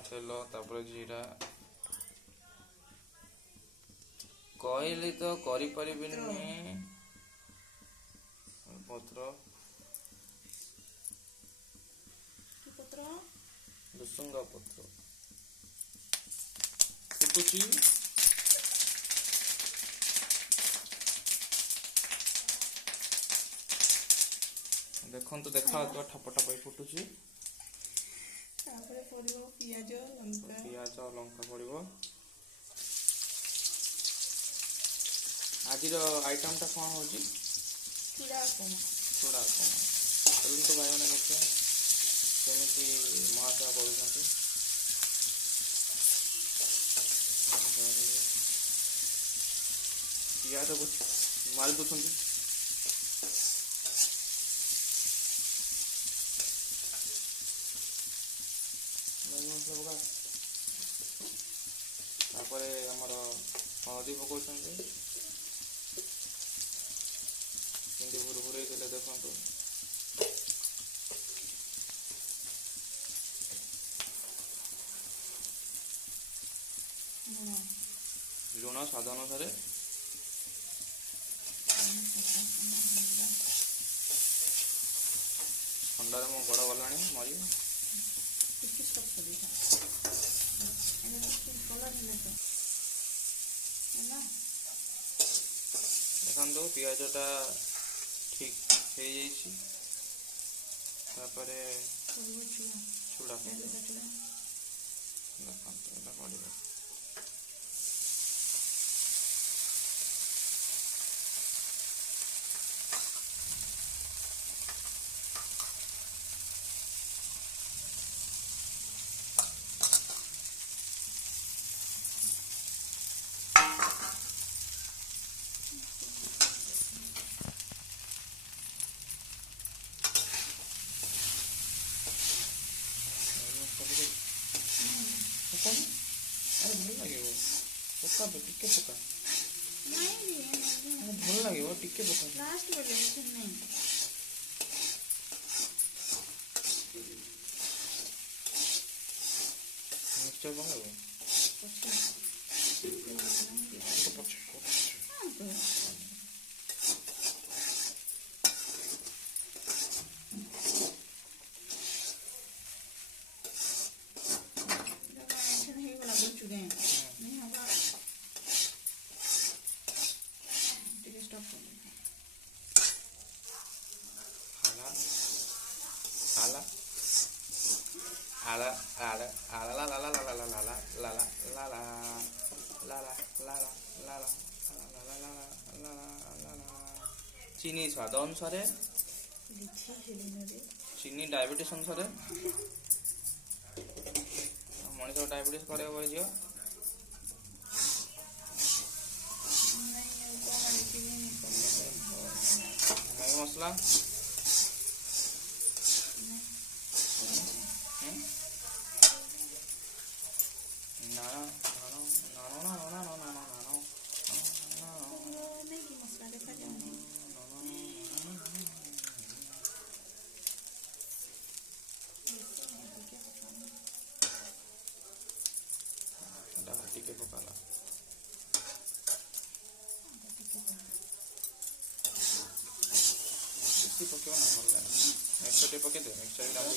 तेल तापर जीरा कहली तो करी परिबिनी पत्र भुसुंगा पत्र फुटुची देखो तो देखा तो ठप ठप फुटुची पियाज लंका पड़ो आज आइटम टा कौन हो चूड़ा तो भाई मैंने देखिए केमी महासेवा कर पियाज मारी दौरान तापर आमर हलदी पकाउं भुरभुर देखु लुण स्वाद अनुसार ठंडा मो गोड़ गला मरी देखो पियाजटा ठीक हो चूड़ा पड़ा पका टिके पका भल लगे टिके पका मिक्सचर पका चीनी स्वाद अनुसार चीनी डायबिटीज अनुसार मनीष डायबिटीज कर मैगी मसला टिके पकाला पकेब ना भल लगे मिक्सचर टे पके दे मिक्सचर डाल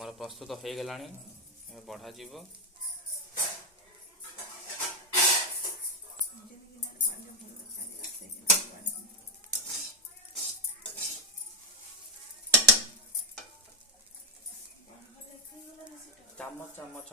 आमर प्रस्तुत हो गलानी बढ़ा जीवो। चामच चामच